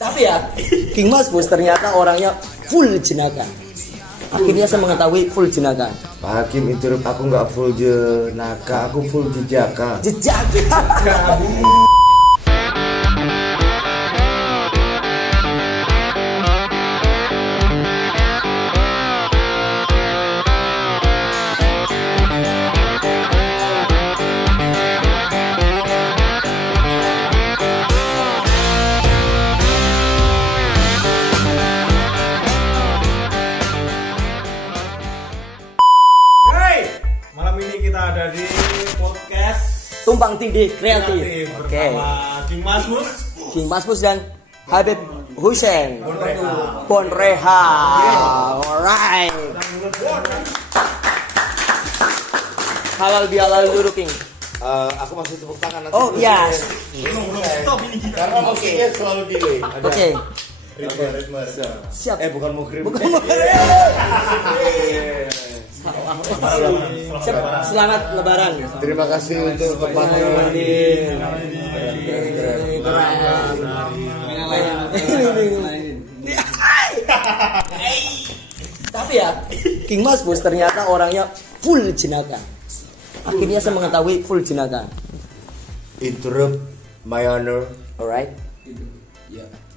Tapi ya, King Mas Bos ternyata orangnya full jenaka. Akhirnya saya mengetahui full jenaka. Pak Hakim, interrupt aku nggak full jenaka, aku full jejaka. Jejaka. Ada di podcast Tumpang Tindih Kreatif. Oke. King Masmus, King Masmus dan Habib Hussein Bonreha. Alright. Halal bihalal dulu King. Aku masih tepuk tangan nanti. Oh yes. Karena musiknya selalu delay. Oke. Ritme. Siap. Bukan mukrim. Selamat Lebaran. Terima kasih untuk tempatnya. Tapi ya, King Mas Bos ternyata orangnya full jenaka. Akhirnya saya mengetahui full jenaka. Interrupt my honor. Alright.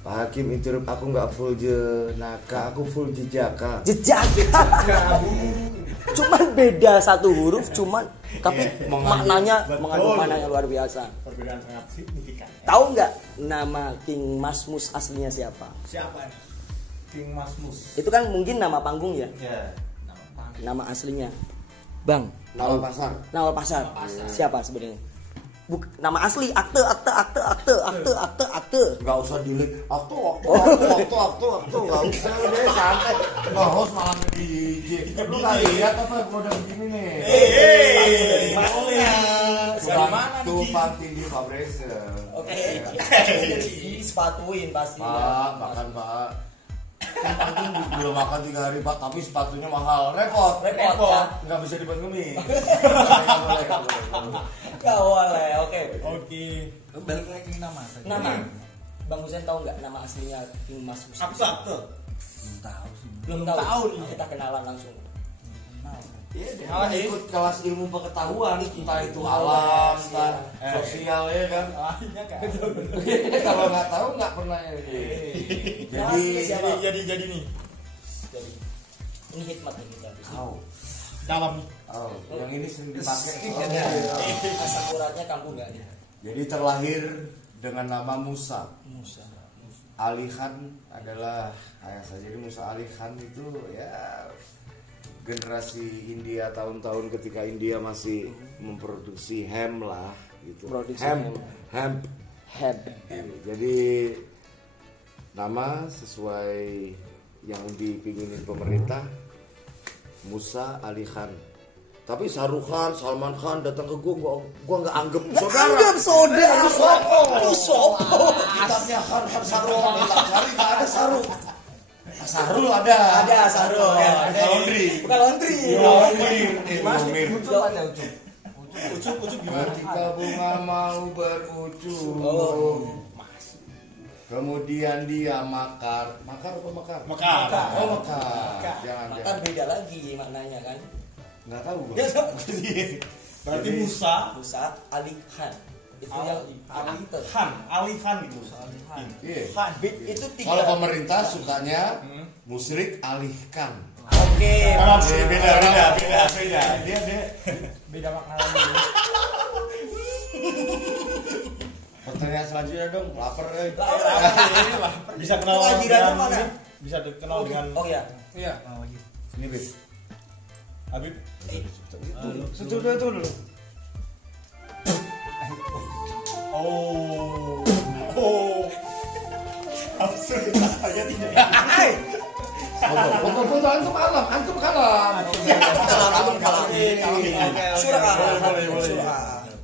Pak Hakim, interrupt aku nggak full jenaka, aku full jejaka. Jejaka. Cuman beda satu huruf, cuman tapi maknanya mengandung makna yang luar biasa. Perbedaan sangat signifikan. Tahu nggak nama King Masmus aslinya siapa? Siapa? King Masmus. Itu kan mungkin nama panggung ya. Ya. Nama aslinya, Bang. Nama pasar. Nama pasar. Siapa sebenarnya? Nama asli akte. Nggak usah delay. Akte. Nggak usah deh, santai. Bahos malam di DJ. Lu nggak lihat apa udah begini nih? Dari mana nih? Tumpang Tindih Fabrese. Oke. Sepatuin pasti. Pak, makan Pak. Belum makan 3 hari Pak, tapi sepatunya mahal. Repot. Ya? Nggak bisa dibuat ngemis. Gak boleh. Oke. Balik lagi ke nama. Nama Bang Hussein tahu nggak nama aslinya King Masmus? Akte. Belum tahu. Kita kenalan langsung. Dia ikut kelas ilmu pengetahuan, entah itu alam, entah sosial ya kan. Kalau nggak tahu nggak pernah. Jadi nih. Ini hikmat nih kita. Dalam Yang ini sering dipakai. Asal uratnya kampung nggak nih? Jadi terlahir dengan nama Musa. Ali Khan adalah ayah saya. Jadi Musa Ali Khan itu ya generasi India tahun-tahun ketika India masih memproduksi hemp lah gitu. Hemp. Jadi nama sesuai yang dipinginin pemerintah Musa Ali Khan. Tapi Shahrukh Khan, Salman Khan datang ke gua nggak anggap saudara. Lu sopo. Kitabnya Khan Shahrukh, kita cari nggak ada Shahrukh. Sarul ada. Sarul. Bukan laundry. Ucup gimana? Ketika bunga mau berucuk. Kemudian dia makar apa mekar? Mekar. Jangan. Makar beda lagi maknanya kan? Nggak tahu gua. Berarti Musa Ali Khan. Itu yang Ali Khan gitu. Iya. Itu tiga. Kalau pemerintah sukanya musyrik alihkan. Oke. Beda. Dia beda makna lagi. Pertanyaan selanjutnya dong, lapar. Bisa kenal dengan mana? Bisa dikenal dengan. Oh ya. Iya. Lagi. Ini Bib. Habib. Itu dulu. Absurd aja tidak. Foto antum kalah. Surah.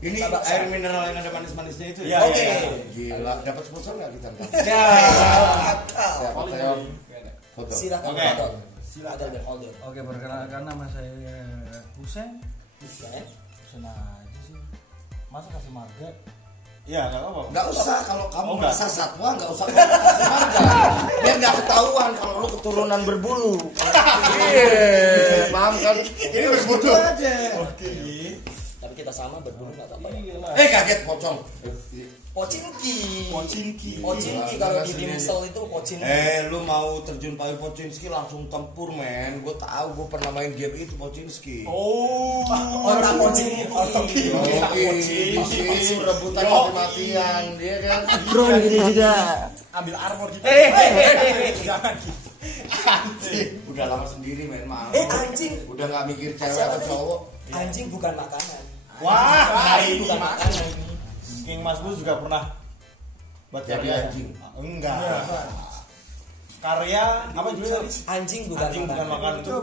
Ini air mineral yang ada manis-manisnya itu ya? Oke. Gila, dapat sponsor nggak kita? Ya. Siapa Teo? Foto. Silakan Oke. foto. Silakan berholder. Oke, perkenalkan nama saya Hussein. Hussein aja sih. Masa kasih marga? Iya, enggak apa-apa. Nggak usah, kalau kamu Oh, nggak. merasa satwa nggak usah kasih marga. keturunan berbulu. Iya, paham kan? Ini berbulu aja. Tapi kita sama berbulu nggak apa-apa. Kaget pocong. Pocinki Pocinki. kalau di Dimsel itu Pocinki. Lu mau terjun payung Pocinski langsung tempur, men. Gue tahu, gue pernah main game itu Pocinski. Orang Pocinki. Pocinski rebutan mati-matian, dia kan. Bro gini juga. Ambil armor gitu. Jangan gitu. Anjing, udah lama sendiri, men. Maaf. Anjing. Udah nggak mikir cewek atau cowok. Anjing bukan makanan. Wah, Anjing bukan makanan. King Mas Bus juga pernah buat Jadi karya. anjing. Enggak. Karya apa juga? Anjing bukan Bukan makanan. makan itu.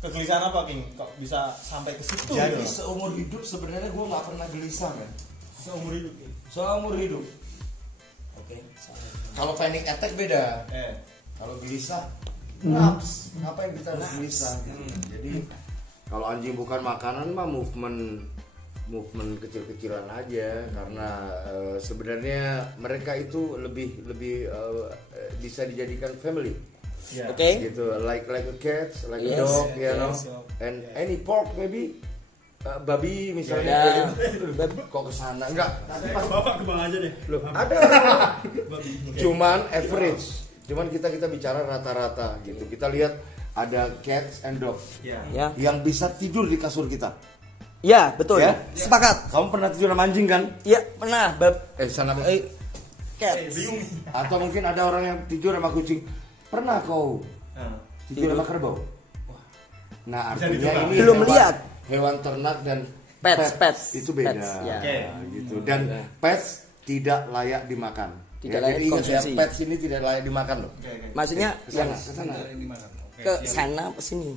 Kegelisahan apa King? Kok bisa sampai ke situ? Jadi ya? seumur hidup sebenarnya gue nggak pernah gelisah, men. Seumur hidup. Seumur hidup. Oke. Kalau panic attack beda. Kalau gelisah, naps. Ngapain kita harus gelisah? Jadi kalau anjing bukan makanan mah movement kecil-kecilan aja, karena sebenarnya mereka itu lebih bisa dijadikan family. Oke. Gitu, like a cat, like a dog, you know, and any pork maybe. Babi misalnya. Kok kesana enggak? Bapak ke bang aja deh. Loh, ada. Cuman average. Cuman kita bicara rata-rata gitu. Kita lihat ada cats and dogs Ya. yang bisa tidur di kasur kita. Ya, betul. Ya? Sepakat. Kamu pernah tidur sama anjing kan? Iya, pernah. Sana Cats. atau mungkin ada orang yang tidur sama kucing. Pernah kau tidur sama kerbau? Nah, artinya ini Belum lihat. hewan ternak dan Pets. itu beda. Pets, ya. Gitu. Dan pets tidak layak dimakan. Tidak Ya, layak jadi ingat ya, konsumsi. pets ini tidak layak dimakan loh. Maksudnya yang Kesana. ke sana ke sini.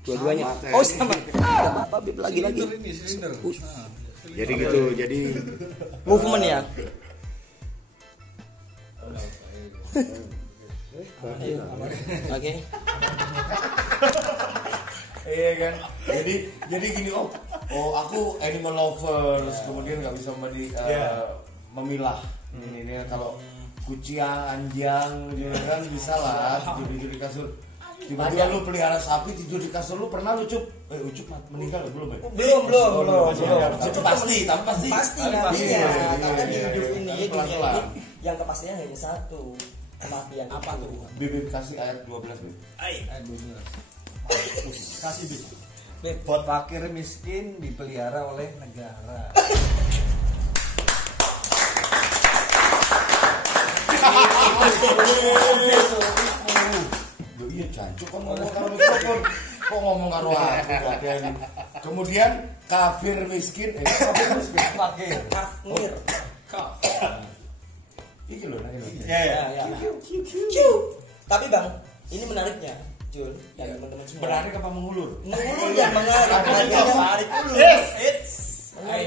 Dua-duanya. Sama, Oh, sama. Enggak apa-apa, Bib, lagi-lagi. Jadi gitu, jadi Movement ya. Oke. iya kan. Jadi gini, oh aku animal lovers, kemudian nggak bisa memilah ini kalau kucing, anjing, gitu kan bisa lah tidur di kasur. Tiba-tiba lu pelihara sapi tidur di kasur, lu pernah lu Cup? Ucup meninggal belum ya? Belum. Itu pasti Pasti nantinya. Iya. Karena di hidup ini, dunia Pelan-pelan. ini yang kepastian hanya satu. Kematian. Apa tuh? Bibir kasih ayat 12 Bib. Kasih Bib. Buat fakir miskin dipelihara oleh negara. Iya jancuk kok ngomong karo mikrofon. Kok ngomong karo aku badan. Kemudian kafir miskin, Fakir. Kafir. Iki lho nang ini. Ya. Tapi Bang, ini menariknya, Jul, dan teman-teman semua. Menarik apa mengulur? Mengulur dan mengalir. Menarik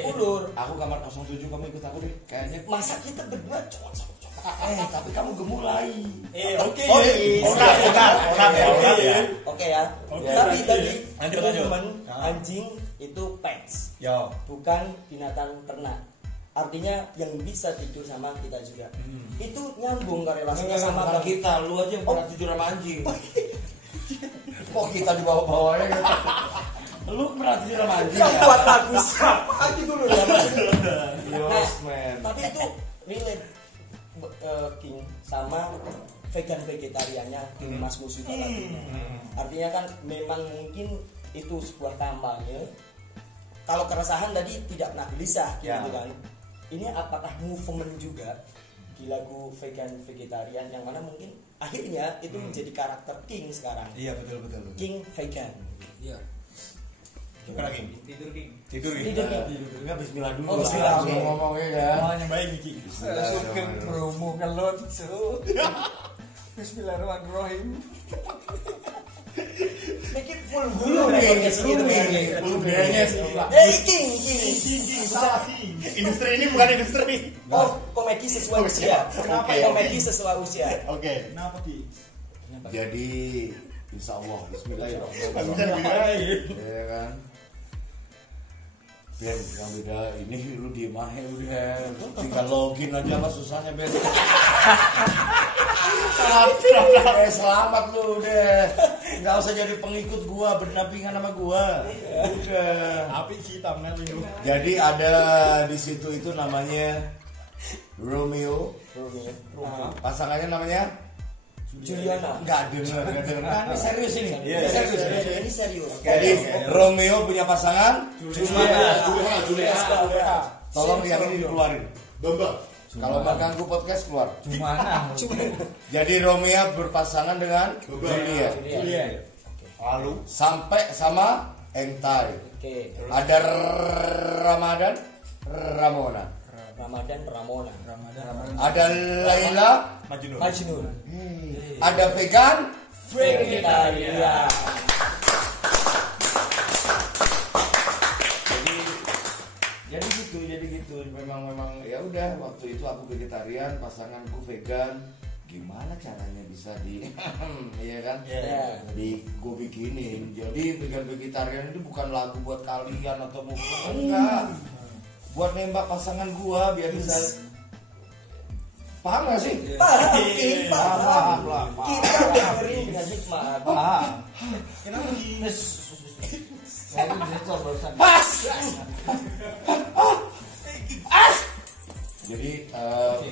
Ulur. Aku kamar 07, kamu ikut aku deh. Kayaknya Masa kita berdua cowok sama cowok. tapi kamu gemulai. Oke. Oke ya. Tapi tadi movement anjing itu pets, bukan binatang ternak. Artinya yang bisa tidur sama kita juga. Itu nyambung korelasinya sama Bukan kita, lu aja yang pernah tidur sama anjing. Kok kita di bawah-bawahnya gitu. Lu pernah tidur sama anjing? yang kuat bagus. Anjing dulu ya. Yes, man. Tapi itu relate King sama vegetariannya King Mas Mus juga lagunya. Artinya kan memang mungkin itu sebuah kampanye. Kalau keresahan tadi tidak pernah gelisah gitu kan. Ini apakah movement juga di lagu vegetarian yang mana mungkin akhirnya itu menjadi karakter King sekarang. Iya betul. King vegan. Iya. Gimana King? Tidur King. Enggak bismillah dulu. Oh, bismillah. Langsung ngomongnya kan. Yang baik King. Sugeng promo ngelon so. Bismillahirrahmanirrahim. Bikin full bulu segitu begini. Belum biayanya sih. King. Industri ini bukan industri. Oh, komedi sesuai usia. Oke. Komedi sesuai usia. Oke. Kenapa King? Jadi insya Allah bismillahirrahmanirrahim. Bismillahirrahmanirrahim. Ya kan. Ben, yang beda ini lu diem aja udah. Tinggal login aja lah susahnya Ben. Selamat lu udah. Enggak usah jadi pengikut gua, berdampingan sama gua. Udah. Api hitam itu. Jadi ada di situ itu namanya Romeo. Pasangannya namanya Juliana. enggak denger. Nah, ini serius ini. Ini serius. Jadi Romeo punya pasangan Juliana. Tolong yang ini dikeluarin. Bambang. Kalau mengganggu podcast keluar. Gimana? Jadi Romeo berpasangan dengan Julia. Lalu sampai sama Entai. Oke. Ada Ramadan, Ramona. Ramona. Ada Laila, Majnun. ada Vegan, Vegetarian. jadi gitu. Memang ya udah waktu itu aku vegetarian, pasanganku vegan. Gimana caranya bisa di iya kan? Di gue bikinin. Jadi vegan vegetarian itu bukan lagu buat kalian atau bukan, enggak. Buat nembak pasangan gua biar bisa paham gak sih? Paham. Kita dengerin dengan hikmat. Kenapa gini? Jadi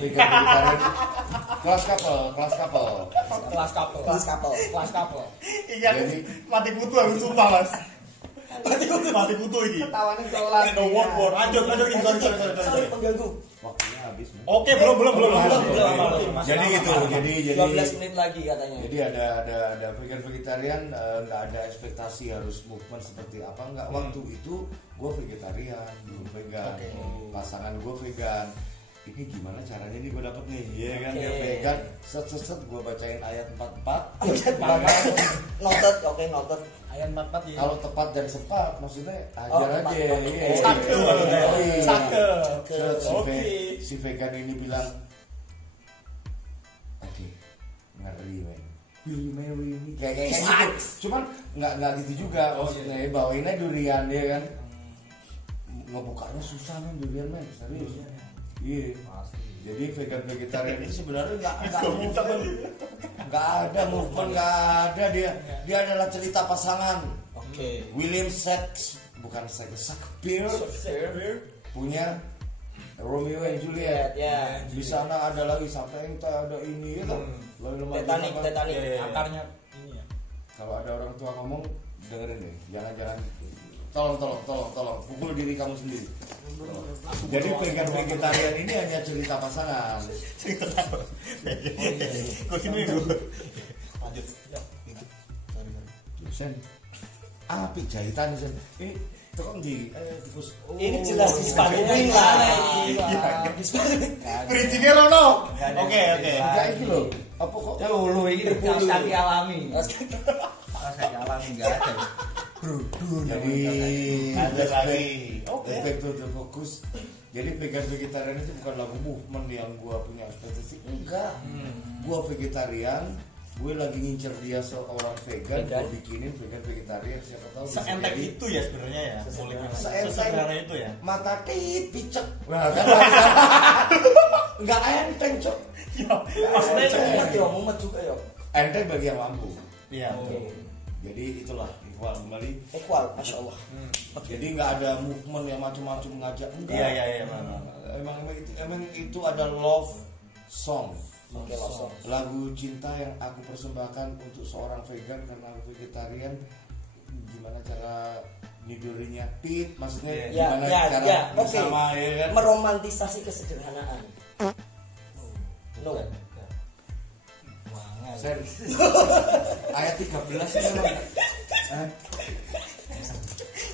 vegan vegetarian kelas couple. Iya, Jadi- mati kutu aku sumpah mas. Mati kutu ini. Tawanan kelar. Lanjut. Sorry pengganggu. Waktunya habis. Man. Oke, belum. Jadi gitu, jadi 12 menit lagi katanya. jadi ada vegan vegetarian nggak ada ekspektasi harus movement seperti apa nggak. Waktu itu gue vegetarian, belum vegan. Pasangan gue vegan. Ini gimana caranya nih gue dapet nih, iya kan? Dia vegan, set gue bacain ayat 44. Noted. Ayat 44 ya. Kalau tepat dan sepat, maksudnya ajar aja. Iya. Cakep. Si vegan ini bilang, oke, ngeri men. Will you marry me? Kayak gitu. Cuman nggak gitu juga. Maksudnya bawainnya durian ya kan. Ngebukanya susah men durian men, serius. Iya. Jadi vegan vegetarian itu sebenarnya nggak ada movement, nggak ada dia adalah cerita pasangan. Oke. William Shakespeare punya Romeo and Juliet. Ya. Di sana ada lagi sampai yang ada ini gitu. Titanic. Akarnya ini ya. Kalau ada orang tua ngomong dengerin deh, jangan tolong pukul diri kamu sendiri. Jadi vegan vegetarian ini hanya cerita pasangan. Kok sini dulu. Lanjut. Sen, api jahitan sen. Ini tukang di terus. Ini jelas di spanduk lah. Bridging-nya Rono. Oke. Enggak itu loh. Apa kok? Lu ini kaos kaki alami. Kaos kaki alami enggak ada. Jadi Ada lagi. back to the focus. Jadi vegan vegetarian itu bukan lagu movement yang gua punya ekspektasi. Enggak. Gua vegetarian, gue lagi ngincer dia seorang vegan, gua bikinin vegan vegetarian, siapa tahu bisa Seentek jadi itu ya sebenarnya ya. seentek itu ya. mata picek. Wah, kan enggak enteng, Cok. Maksudnya mumet juga ya. Enteng bagi yang mampu. Iya. Jadi itulah ikhwal kembali. Equal, masya Allah. Jadi nggak ada movement yang macam-macam ngajak. Enggak. Iya. Emang itu ada love song. Oke, langsung. Lagu cinta yang aku persembahkan untuk seorang vegan karena aku vegetarian. Gimana cara nidurinya Pit, maksudnya gimana cara bersama ya kan? Meromantisasi kesederhanaan. No. Sen, ayat 13 ini memang.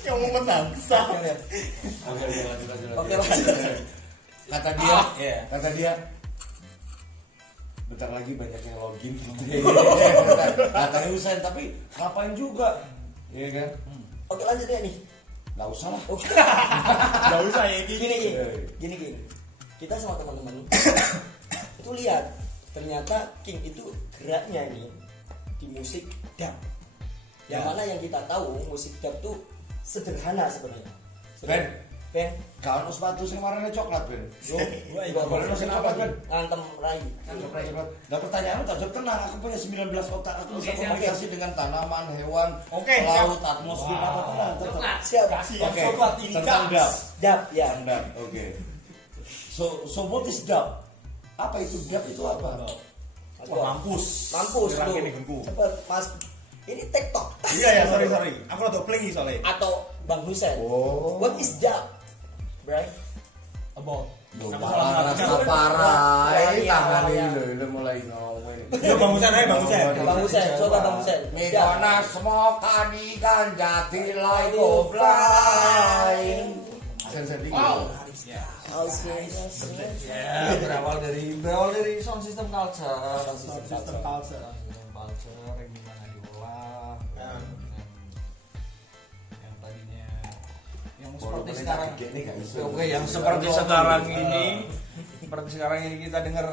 Kamu menang. Oke, lanjut. Kata dia, bentar lagi banyak yang login. Katanya Usain, tapi ngapain juga, iya kan? Oke, lanjut ya nih. Nggak usah lah. Oke. Gak usah ya Gini. Kita sama teman-teman itu lihat ternyata King itu geraknya nih di musik dub. Yang mana yang kita tahu musik dub tuh sederhana sebenarnya. Ben Kawan sepatu sing warnanya coklat, Ben. gua Warnanya sing coklat, Ben. ngantem rai. Coklat. Nah, pertanyaanmu tak jawab tenang. Aku punya 19 otak. Aku bisa komunikasi dengan tanaman, hewan, laut, atmosfer, apa tenang. Tetap. Siap. Oke. Tentang dap. Dap ya. Dap. Oke. So what is dap? Apa itu dap itu apa? Mampus Mampus Nyerang tuh. ini gengku. Cepet Mas. Ini TikTok. Iya ya, sorry. Aku rada plengi soalnya. Atau Bang Husen. Oh. What is dap? Right? About. Loh, Aku malah salah Rastafari. Iya, Ini tangan iya. ini mulai ngomong. Ya Bang Husen aja, Bang Husen. Bang Husen, coba Bang Husen. Mikona semokani kan jati lai goblay. Sen dikit. Ya, berawal dari sound system culture. System culture. Yang gimana diolah. Yang tadinya yang seperti sekarang. Oke, yang seperti sekarang ini. Seperti sekarang ini kita dengar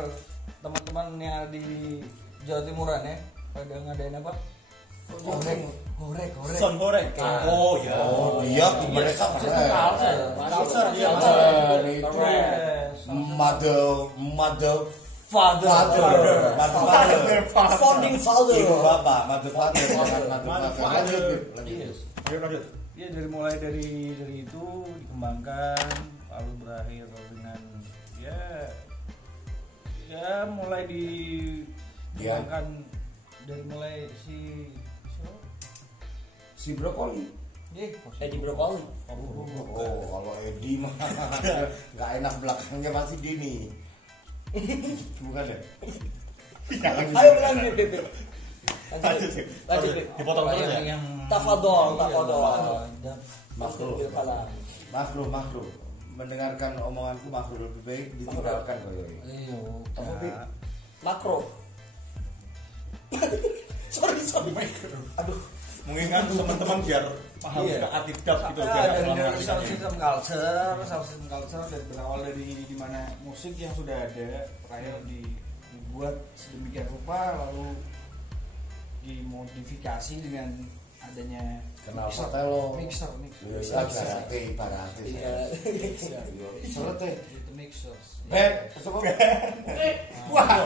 teman-teman yang di Jawa Timuran ya, pada ngadain apa? Horek. Son goreng. Oh ya. Oh, dia mereka Sistem Culture dia itu mother father. Founding father. Ibu bapak, mother father. Lanjut. Iya, mulai dari itu dikembangkan lalu berakhir dengan ya mulai dikembangkan dari mulai Si brokoli. Edi Brokoli. Oh, kalau Edi mah nggak enak belakangnya pasti gini. Bukan ya? Ayo lanjut Beb. Lanjut. Dipotong terus ya. yang Tafadol. Makhluk. Mendengarkan omonganku makhluk lebih baik ditinggalkan koyoi. Makro. Sorry. Aduh. Mungkin kan teman-teman biar paham Iya. arti dap gitu biar dari paham sound artinya. system culture dari berawal dari dimana musik yang sudah ada terakhir dibuat sedemikian rupa lalu dimodifikasi dengan adanya Kenal Patelo. mixer Ya, karate, parate. Serete. itu mixers Wah.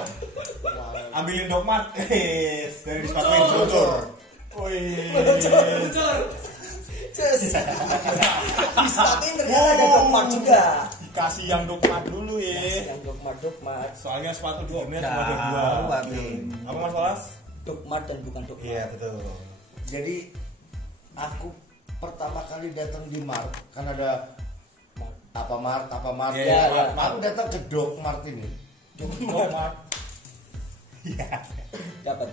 Ambilin dogmat. Dari dispatin bocor. Wih. Tapi ternyata ada dogmat juga. Dikasih yang dogmat dulu ya. Yang dogmat. Soalnya sepatu di dunia cuma ada dua. Apa Mas Walas? Dogmat dan bukan dogmat. Iya betul. Jadi aku pertama kali datang di Mart kan ada apa Mart Iya. aku datang ke Dog Mart ini. Dogmat. Iya. Dapat.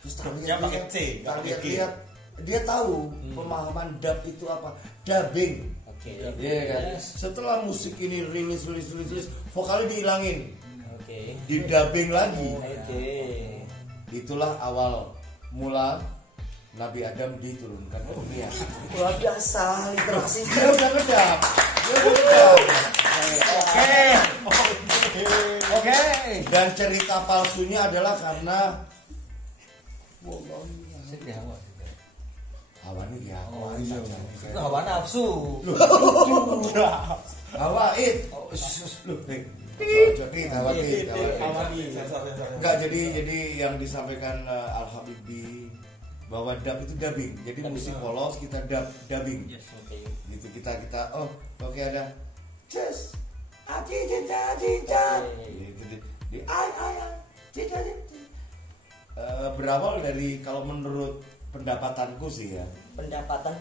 Terus Dia pakai C, nggak pakai G. lihat dia tahu pemahaman dub itu apa, dubbing. Oke. Iya kan. Setelah musik ini rilis, vokalnya dihilangin, Oke. di dubbing lagi. Oke. Itulah awal mula Nabi Adam diturunkan ke dunia. Luar biasa literasi. Dia udah ngedap. oke Dan cerita palsunya adalah karena hawa ini ya, itu hawa nafsu hawa it. Enggak, jadi yang disampaikan Al Habibi bahwa dub itu dubbing. Jadi musik polos kita dubbing. Oke. Gitu kita oke ada just cinta gitu di cinta berawal dari kalau menurut pendapatanku sih ya. Pendapatan.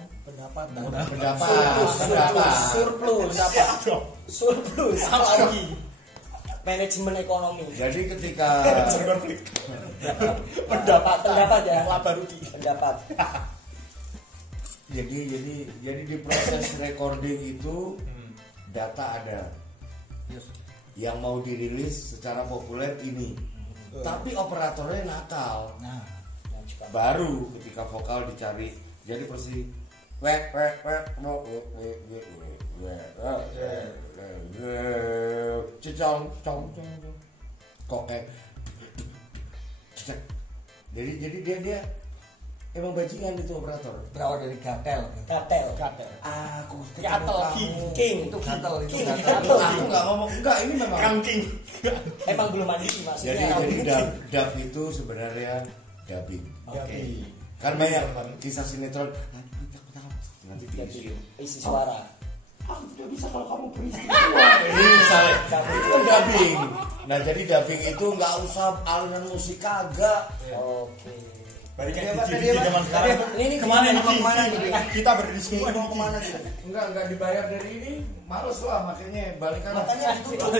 Surplus. Lagi. Manajemen ekonomi. Jadi ketika pendapat ya. Laba rugi. Pendapat. jadi di proses recording itu data ada yang mau dirilis secara populer ini, tapi operatornya nakal. Baru ketika vokal dicari jadi persi jadi dia Emang bajingan itu operator. Berawal dari gatel. Gatel. Aku Gatel king. Itu gatel itu. King. Gatel. Aku nggak ngomong enggak ini memang. King. Emang belum mandi sih maksudnya. Jadi dub itu sebenarnya dubbing. Oke. Kan banyak kisah sinetron nanti Isi suara. Aku tidak bisa kalau kamu berisi. Ini misalnya itu kan dubbing. Nah jadi dubbing itu nggak usah aliran musik kagak. Oke. Balik Iya, kayak Pak, di tadi, Pak. zaman sekarang. Ini Kemana nih? King. Kemana nih? Kita berdiskusi Mau kemana nih? Enggak dibayar dari ini. Males lah makanya balikan. Makanya ditutup.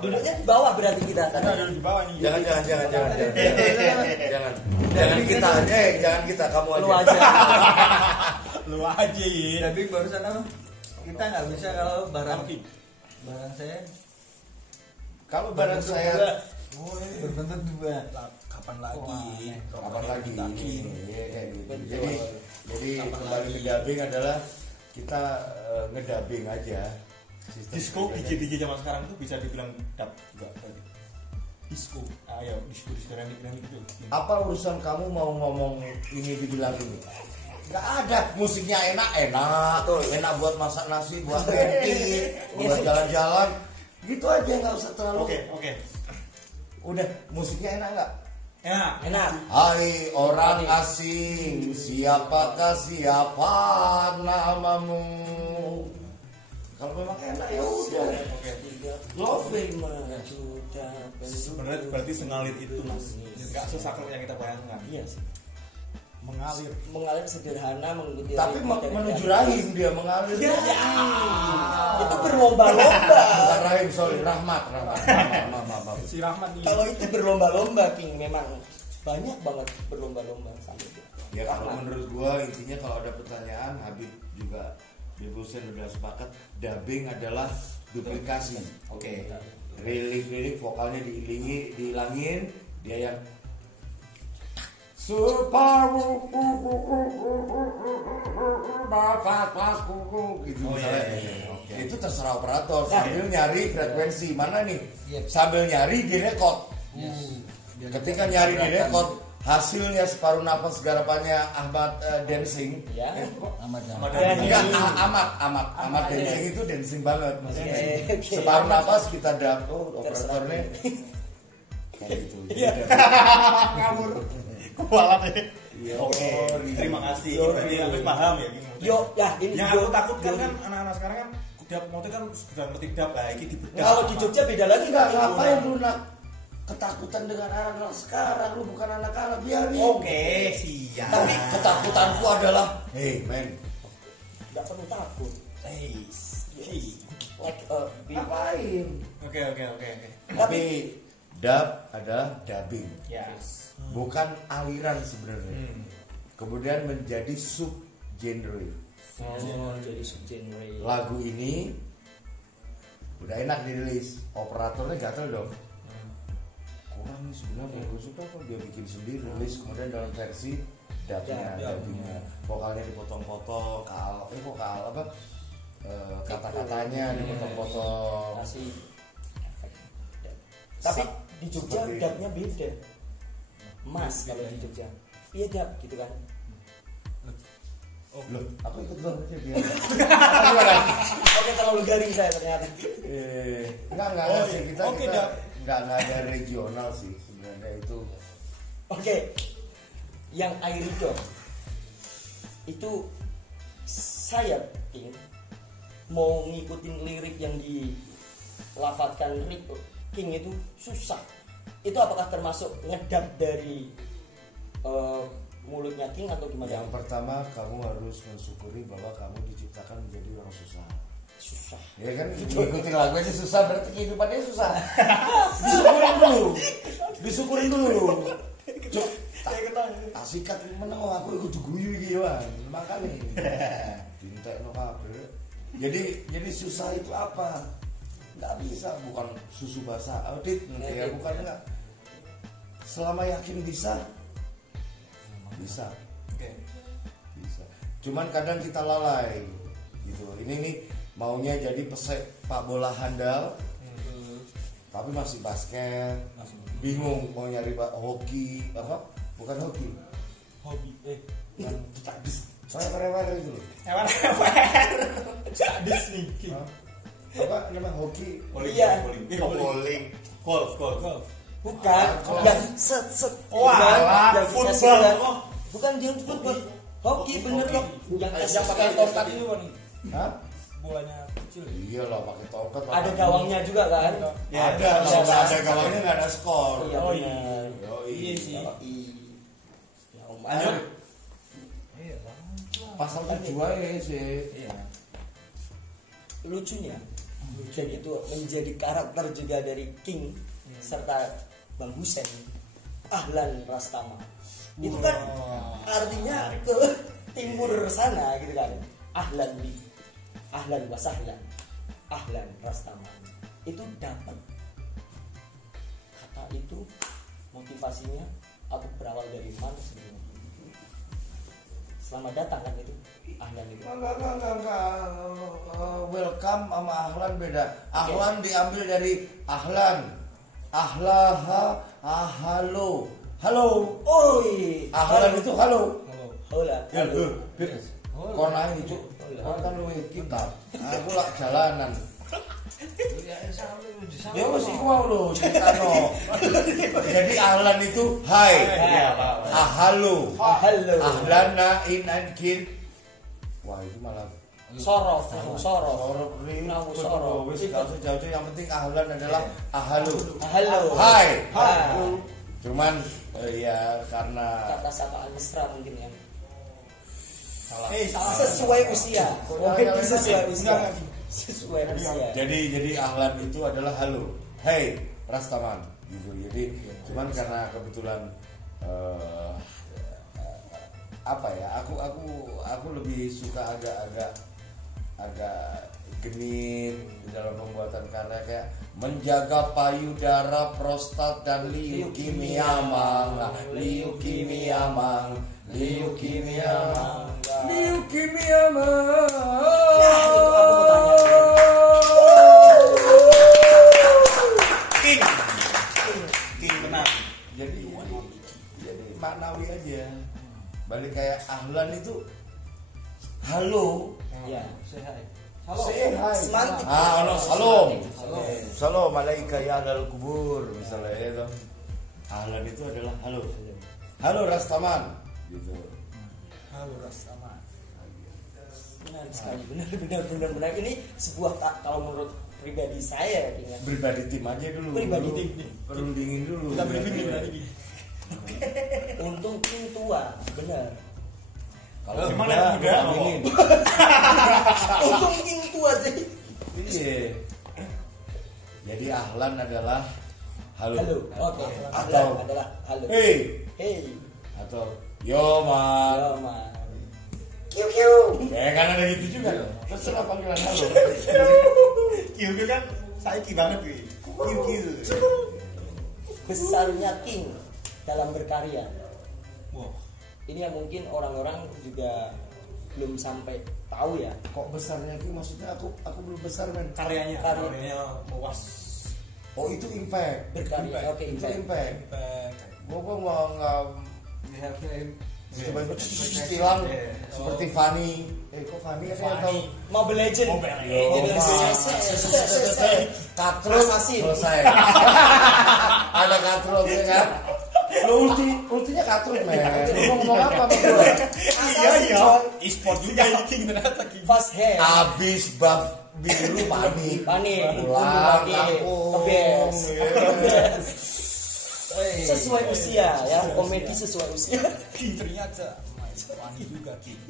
Duduknya di bawah berarti kita Kita kan. duduk di bawah nih. Jangan jangan kita kamu aja. Lu aja. Lu aja ya. Tapi barusan apa? Kita nggak bisa kalau barang saya Kalau barang saya berbentuk dua. Kapan lagi? kapan lagi ini ya, kayak gitu. Jadi kembali ke dubbing adalah kita ngedubbing aja. Sistem Disco kerjanya. DJ zaman sekarang tuh bisa dibilang dub enggak? Disco. Ayo disco dynamic itu. Apa urusan kamu mau ngomong ini dibilang ini? Nggak ada, musiknya enak buat masak nasi, buat camping, buat jalan-jalan, gitu aja nggak usah terlalu. Oke. Udah, musiknya enak nggak? Enak. Hai orang asing, siapakah siapa namamu? Kalau memang enak ya udah. Loving Sebenarnya berarti sengalit itu mas. Enggak sesaklek yang kita bayangkan. Iya sih. Mengalir sederhana mengikuti tapi ritme menuju dari rahim dia mengalir. Ya. Itu berlomba-lomba. Bukan rahim, sorry, rahmat. Maaf. si Rahman nih. Kalau itu berlomba-lomba King memang banyak banget berlomba-lomba sampai itu. Ya kalau menurut gua intinya kalau ada pertanyaan Habib juga Habib Hussein udah sepakat dubbing adalah duplikasi. Oke. Lirik vokalnya dihilangin, dia yang Suparu gitu misalnya. Itu terserah operator sambil nyari frekuensi mana nih. Sambil nyari direkod. Ketika nyari direkod hasilnya separuh nafas garapannya Ahmad Dancing. Ya. Enggak Ahmad Dancing itu dancing banget maksudnya. Oke. Separuh nafas kita dapur operatornya kayak gitu. Ngawur. Kualat ya. Iya. Oke. Terima kasih. Ini aku paham ya. Yo, ya ini Yang yo. aku takutkan kan anak-anak sekarang kan dap motor kan sudah ngerti dap lah ini dibedah. Kalau di Jogja beda lagi Enggak, Kang. ngapain lu nak ketakutan dengan anak-anak sekarang? Lu bukan anak-anak, biarin. Oke, siap. Tapi ketakutanku adalah, hey man, Enggak perlu takut. Like ngapain? Oke. Tapi dub adalah dubbing, Yes. bukan aliran sebenarnya. Kemudian menjadi sub genre. jadi subgenre. Lagu ini udah enak dirilis, operatornya gatel dong. Kurang nih sebenarnya, gue suka kok dia bikin sendiri, rilis kemudian dalam versi dubbingnya, vokalnya dipotong-potong, vokal apa? Kata-katanya dipotong-potong. Kasih efek. Tapi di Jogja Seperti- dubnya beda. Mas kalau di Jogja. Iya dub gitu kan. Loh, aku ikut dong aja dia. Oke terlalu garing saya ternyata. Enggak sih kita oke, kita Dap. enggak ada regional sih sebenarnya itu. Oke. Yang Airido itu saya King mau ngikutin lirik yang dilafatkan King itu susah. Itu apakah termasuk ngedab dari mulutnya King atau gimana? Yang pertama kamu harus mensyukuri bahwa kamu diciptakan menjadi orang susah. Susah. Ya kan ngikutin lagu aja susah berarti kehidupannya susah. Disyukurin dulu. Cuk, tak sikat meneng aku ikut guyu iki wae. Makane. Dintekno kabeh. Jadi susah itu apa? Enggak bisa, bukan susu basah audit ya, bukan enggak. Selama yakin bisa. Oke. Bisa. Cuman kadang kita lalai gitu. Ini nih maunya jadi Pak bola handal. Tapi masih basket. Bingung mau nyari hoki apa? Bukan hoki. hobi yang takdis Rewer itu loh. takdis nih King. Apa namanya hoki? Iya. Bowling. Golf. Bukan yang set. Wah, yang football. dikasih kan. Bukan dia football. Hoki bener loh. Yang pakai tongkat itu kan. Hah? Bolanya kecil. Iya lah pakai tongkat. Ada gawangnya juga kan? Ya, Ada, kalau nggak ada gawangnya nggak ada skor. Iya Oh, benar. Iya sih. Ya Om Lanjut. Iya lah. Pasal tujuan ya sih. Iya. Lucunya dan itu menjadi karakter juga dari King serta Bang Hussein Ahlan Rastama itu kan artinya ke timur sana gitu kan. Ahlan wasahlan Ahlan Rastama itu dapat kata itu motivasinya aku berawal dari mana sebenarnya. Selamat datang kan itu Ahlan itu. Enggak. Welcome sama Ahlan beda. Ahlan diambil dari Ahlan. Ahlaha, halo. Halo. Oi, Ahlan itu halo. hola. Ya, kau naik itu. Kau kan lu kita. Aku lah jalanan. Dia masih mau lo ceritano. Jadi Ahlan itu hai. Halo. Halo. Ahlana in and kin. Wah itu malah Sorof. sorok ring. Wis gak usah jauh-jauh, yang penting Ahlan adalah halo. Halo. Hai. Hai. Cuman ya karena Kata sapaan mesra mungkin ya. salah. Sesuai usia. Mungkin sesuai usia. Enggak. Sesuai usia. Jadi Ahlan itu adalah halo. Hey, Rastaman gitu. Jadi cuman karena kebetulan apa ya? Aku lebih suka agak genit di dalam pembuatan karya kayak menjaga payudara, prostat dan leukemia mang. Leukemia mang. King benar. Jadi maknawi aja. Balik kayak Ahlan itu halo. Ya. Say hi. Say hi. Semantik. Ono salam. Salam alaika ya alal kubur misalnya itu. Ahlan itu adalah halo. Halo Rastaman gitu. Halo Rastaman. Benar sekali. Benar. Ini sebuah kalau menurut pribadi saya ya. Pribadi tim aja dulu. Pribadi Dulu tim. perundingin dulu. Kita briefing lagi. Untung King tua, benar. Kalau Gimana muda, muda? aminin. Untung King tua jadi. Iya. Jadi Ahlan adalah halo. Halo. Oke. Atau adalah halo. hey Hey. atau yo man. Yo man. Kiu. Kan ada gitu juga. Terserah panggilan halo. Kiu kan saiki banget wi. Kiu. Besarnya King dalam berkarya. Wah. Ini yang mungkin orang-orang juga belum sampai tahu ya. Kok besarnya itu maksudnya aku belum besar men. Karyanya luas. Oh itu impact. Berkarya. Oke, Itu impact. Gua mau nggak coba hilang seperti Fanny. Kok Fanny apa atau Mobile Legend. Katro Assassin. selesai. Ada Katro ya kan. Lu ultinya Katro men. Lu mau ngomong apa sama gua? Iya. E-sport juga ini King ternyata King. Fast hair. Abis buff biru panik. Pulang kampung. Kebes. Sesuai usia ya, komedi sesuai usia. King ternyata Fanny juga King.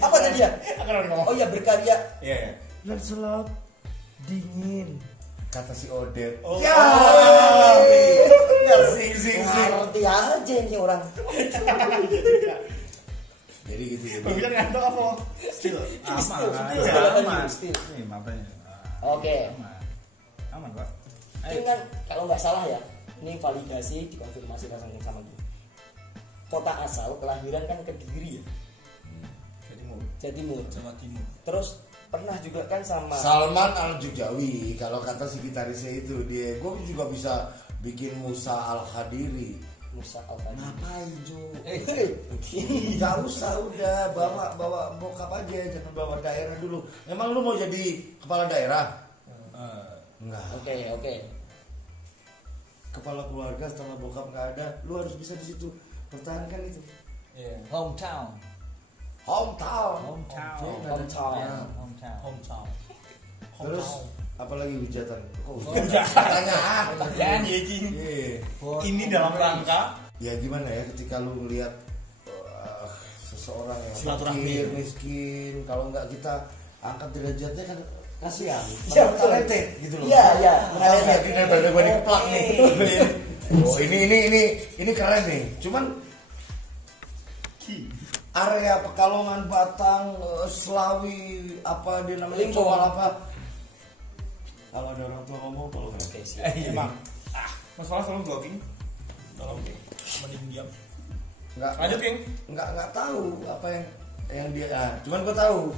Apa tadi ya? Akan ngomong. Oh ya, berkarya. Iya. Dan selap dingin kata si Odet. Oh. Ya. Sing. Ngerti aja ini orang. Jadi gitu. Bisa ngantuk apa? Skill. Still. Nih matanya. Oke. Aman, Pak. Ini kan kalau nggak salah ya, ini validasi dikonfirmasi sama gue. Kota asal kelahiran kan Kediri ya, Jatimur. Jawa Timur. Terus pernah juga kan sama Salman Al Jujawi kalau kata si gitarisnya itu dia, gue juga bisa bikin Musa Al Khadiri Musa Al-Fadli. Ngapain Jo? Gak usah, udah bawa bokap aja, jangan bawa daerah dulu. Emang lu mau jadi kepala daerah? Enggak. Oke. Kepala keluarga setelah bokap nggak ada, lu harus bisa di situ pertahankan itu. Hometown. Terus apalagi hujatan? Pertanyaan ya Jing. Ini dalam rangka Ya gimana ya ketika lu ngelihat seseorang yang silaturahmi miskin, kalau nggak kita angkat derajatnya kan kasihan. Ya, talented gitu loh. Iya. Talented ini daripada gua dikeplak nih. Oh ini keren nih. Cuman area Pekalongan, Batang, Selawi, apa dia namanya Limbong. apa? Kalau ada orang tua ngomong kalau nggak emang masalah selalu blocking. Tolong mending diam. Lanjut King. Nggak tahu apa yang dia. Cuman gua tahu.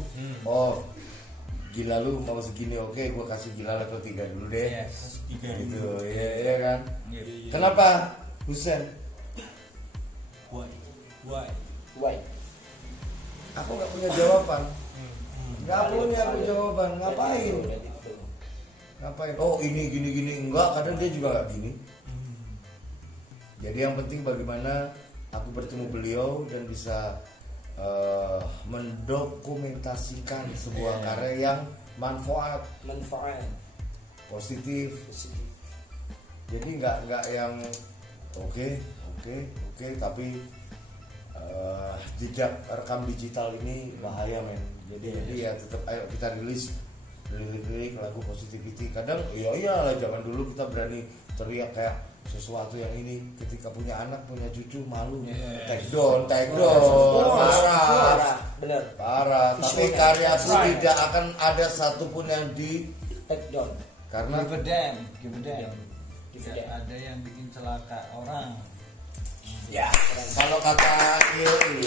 Oh, gila lu mau segini, oke gua kasih gila level 3 dulu deh. Yes. Gitu. Iya kan? Iya. Kenapa? Husen. Why? Aku nggak punya jawaban. Nggak punya jawaban. Ngapain? Oh ini gini enggak. Kadang dia juga nggak gini. Jadi yang penting bagaimana aku bertemu beliau dan bisa mendokumentasikan sebuah karya yang manfaat positif. Jadi nggak yang oke tapi jejak rekam digital ini bahaya men. Jadi ya tetap ayo kita rilis lirik lagu positivity. Kadang iyalah zaman dulu kita berani teriak kayak sesuatu yang ini, ketika punya anak punya cucu malu. Take down parah. Tapi karyaku tidak akan ada satupun yang di Take down. karena Give a damn. Tidak ada yang bikin celaka orang. ya kalau kata Yoi.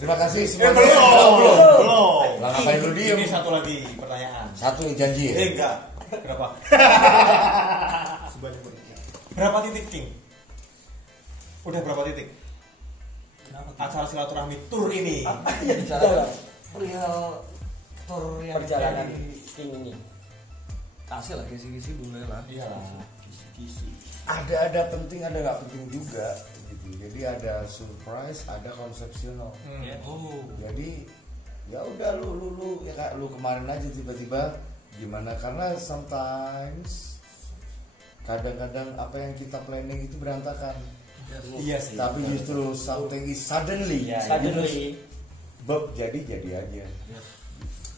Terima kasih semuanya. Belum. Lah ngapain lu diem? Ini satu lagi pertanyaan. Satu nih janji ya? Enggak. Berapa? Sebanyak berapa? Berapa titik King? Udah berapa titik? Acara silaturahmi tour ini. Bicara perihal tour yang Perjalanan dari King ini. kasih lah kisi-kisi boleh lah. Iyalah. Kisi-kisi. Ada penting, ada nggak penting juga gitu. Jadi ada surprise, ada konsepsional. Jadi ya udah lu ya kayak lu kemarin aja tiba-tiba gimana, karena sometimes kadang-kadang apa yang kita planning itu berantakan. Iya sih. Tapi justru something is suddenly jadi aja.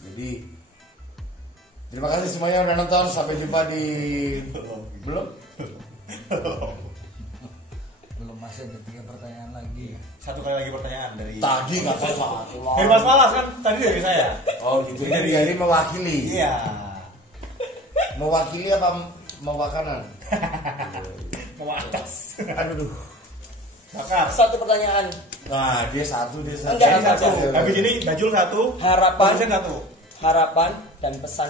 Jadi terima kasih semuanya udah nonton, sampai jumpa di belum Masih ada 3 pertanyaan lagi. Satu kali lagi pertanyaan dari tadi nggak apa-apa. Dari Mas Malas kan tadi dari saya. Oh gitu. Dari mewakili. Iya. Mewakili apa mewakanan? Mau atas. Aduh. Maka Satu pertanyaan. Nah, dia satu. Enggak, satu. Habis ini Bajul satu. Harapan satu. Harapan dan pesan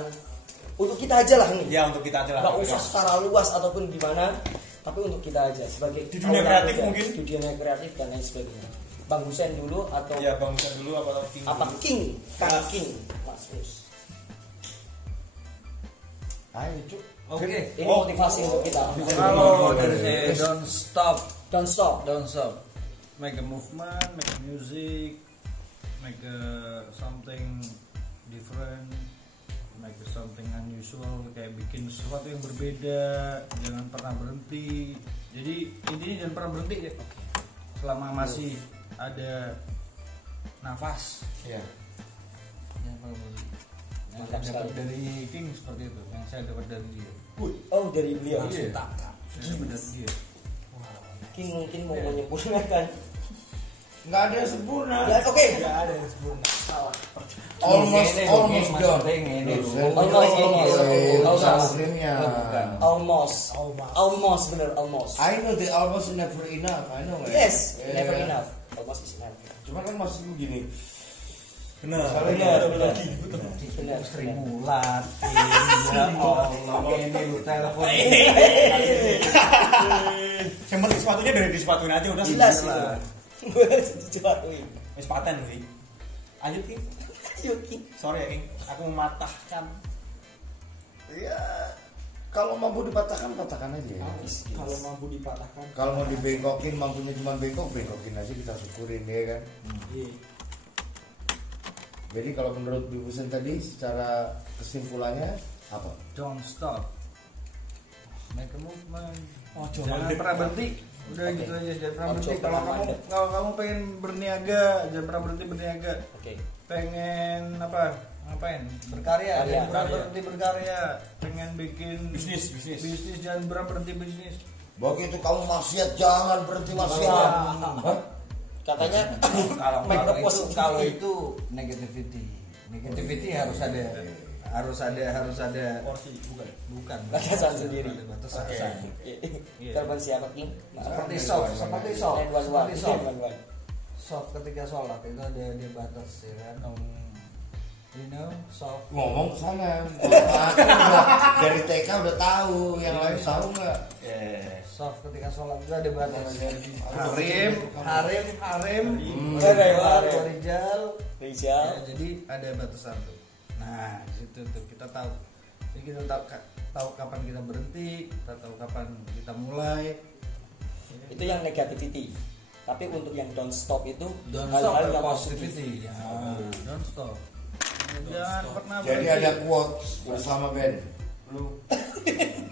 untuk kita aja lah nih. Ya untuk kita aja lah. Nggak usah secara luas ataupun gimana, tapi untuk kita aja sebagai Di dunia kreatif mungkin. di dunia kreatif dan lain sebagainya. Bang Husen dulu atau Ya Bang Husen dulu apa King? apa dulu? King? Kang King. Mas Mus. Ayo, Cuk. Oke. Ini motivasi untuk kita. Kalau dari saya don't stop. Don't stop. Make a movement, make a music, make a something different, make a something unusual, kayak bikin sesuatu yang berbeda, jangan pernah berhenti. Jadi intinya jangan pernah berhenti ya. Selama masih ada nafas. Iya. Jangan pernah berhenti. Yang Mantap saya dapat sekali. dari King seperti itu, yang saya dapat dari dia. Oh, dari beliau. Iya. Saya dapat dari dia. King mungkin mau menyempurnakan. Nggak ada yang sempurna. Ya, oke. Enggak ada yang sempurna. Salah. Almost done. Almost bener, almost. I know the almost never enough. I know. Yes, never enough. Almost is enough. Cuma kan maksudku gini. Benar. Benar. Benar. Sri Mulat, Ya Allah, ini lu telepon. Yang penting sepatunya dari disepatuin aja udah Jelas lah. Dicewatuin. Wis paten sih. Lanjut King. Yuk, King. Sorry ya King, aku mematahkan. Ya kalau mampu dipatahkan patahkan aja ya. Kalau mampu dipatahkan. Kalau mau dibengkokin mampunya cuma bengkokin aja kita syukurin ya kan. Iya. Jadi kalau menurut Bu Husen tadi secara kesimpulannya apa? Don't stop. Make a movement. Oh, Jangan pernah berhenti. Udah Oke. gitu aja, jangan pernah Oh, berhenti. coba mandek. Kalau kamu pengen berniaga, jangan pernah berhenti berniaga. Oke. Pengen apa? Ngapain? Berkarya, Karya, jangan pernah karya. berhenti berkarya. Pengen bikin Bisnis. jangan pernah berhenti bisnis. Begitu kamu maksiat jangan berhenti maksiat. Hah? Katanya Kalau make the itu, positive. kalau itu negativity harus ada Porsi bukan. Batasan sendiri. Ada batasan. Iya. Telepon siapa, King? Seperti soft 911. soft ketika sholat itu ada dia batas ya kan. You know, soft. Ngomong sana. Aku udah dari TK udah tahu, yang lain tahu nggak? Soft ketika sholat itu ada batas. Harim, Rijal. Rizal. Ya, jadi ada batasan tuh. Nah, di situ tuh kita tahu. Jadi kita tahu kapan kita berhenti, kita tahu kapan kita mulai. Itu yang negativity. Tapi untuk yang don't stop itu Don't hal-hal stop yang positivity. Ya, don't stop. Jangan pernah Jadi berhenti. ada quotes bersama Ben. Lu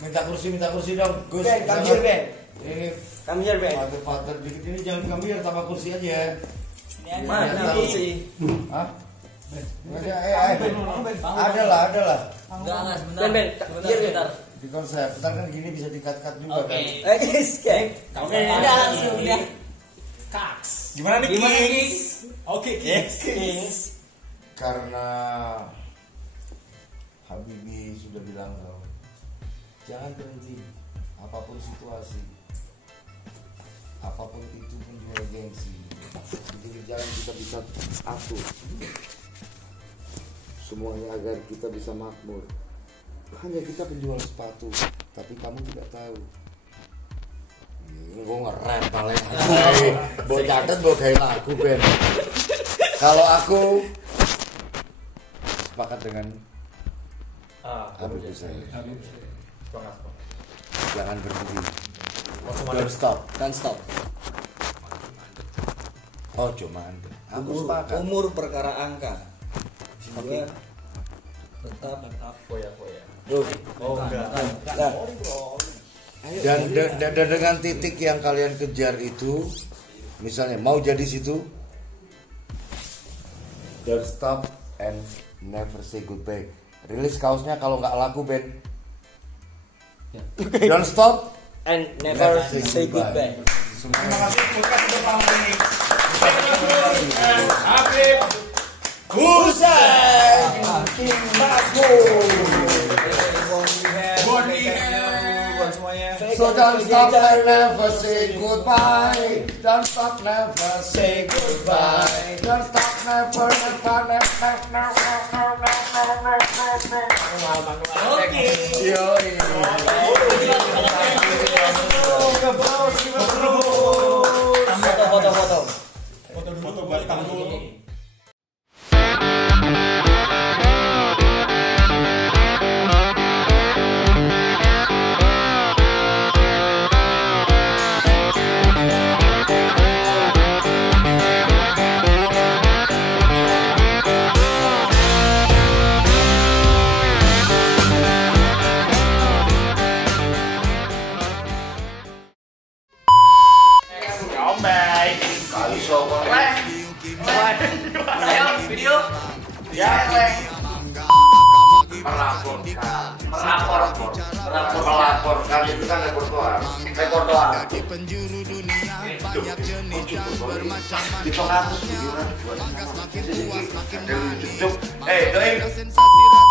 minta kursi dong, Gus. Ben, come here, Ben. Ini Come here, Ben. father dikit ini jangan come here, tambah kursi aja. Mana kursi? Hah? Ada lah. Enggak, sebentar. Ben, Sebentar. Di konsep, ntar kan gini bisa di-cut juga Oke. kan. Guys, King. Udah langsung ya. Kaks. Gimana nih Gimana, King? King? Oke King. Kings. Karena Habibie sudah bilang kalau jangan berhenti apapun situasi, apapun itu pun juga gengsi. Di jalan kita bisa atur semuanya agar kita bisa makmur. Hanya kita penjual sepatu, tapi kamu tidak tahu. Gue nge-rap paling. Gue catet gue kayak lagu Ben. Kalau aku sepakat dengan Habibie saya. Jangan berhenti. Don't stop. Don't stop. Oh cuma aku sepakat. Umur perkara angka. Oke. Tetap Foya. Oh enggak. Nah, Dan dengan titik yang kalian kejar itu, misalnya mau jadi situ, don't stop and never say goodbye. Rilis kaosnya kalau nggak laku Ben. Don't stop. and never say goodbye. Terima kasih podcast untuk malam ini. Habib Husen King Masmur. Body buat semuanya. So don't stop and never say goodbye. Don't stop, never say goodbye. Don't stop, never. Oke. Yo, Foto-foto. foto buat tamu. kali sokong Ayo, video. melaporkan itu kan rekor doang penjuru dunia banyak jenis dan bermacam-macam di pengatus semakin puas makin YouTube. sensasi rasa